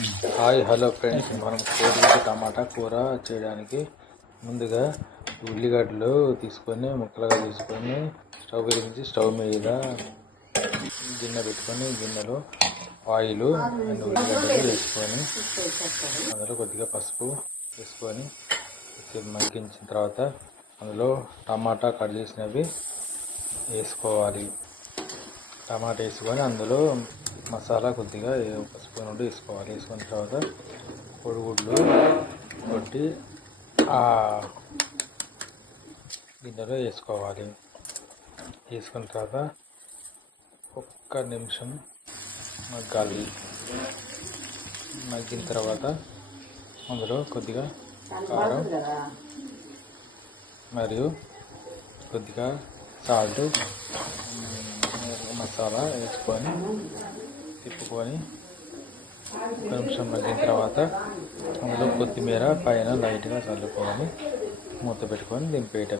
Hi hello friends, మనం కోడిగుడ్డు టమాటా కూర చేయడానికి ముందుగా ఉల్లిగడ్డలు తీసుకొని ముక్కలుగా తీసుకొని స్టవ్ వెలిగించి స్టవ్ మీద గిన్నె పెట్టుకొని గిన్నెలో ఆయిల్ అండ్ ఉల్లిగడ్డలు వేసుకొని అందులో కొద్దిగా పసుపు వేసుకొని మగ్గించిన తర్వాత అందులో టమాటా కట్ చేసినవి వేసుకోవాలి. టమాటా వేసుకొని అందులో మసాలా కొద్దిగా ఒక స్పూన్ నుండి వేసుకోవాలి. వేసుకున్న తర్వాత కోడిగుడ్లు కొట్టి ఆ గిన్నెలో వేసుకోవాలి. వేసుకున్న తర్వాత ఒక్క నిమిషం మగ్గాలి. మగ్గిన తర్వాత అందులో కొద్దిగా కారం మరియు కొద్దిగా సాల్ట్ మసాలా వేసుకొని తిప్పుకొని ఒక నిమిషం మగ్గిన తర్వాత అందులో కొత్తిమీర పైన లైట్గా చల్లుకొని మూత పెట్టుకొని దింపేయటం.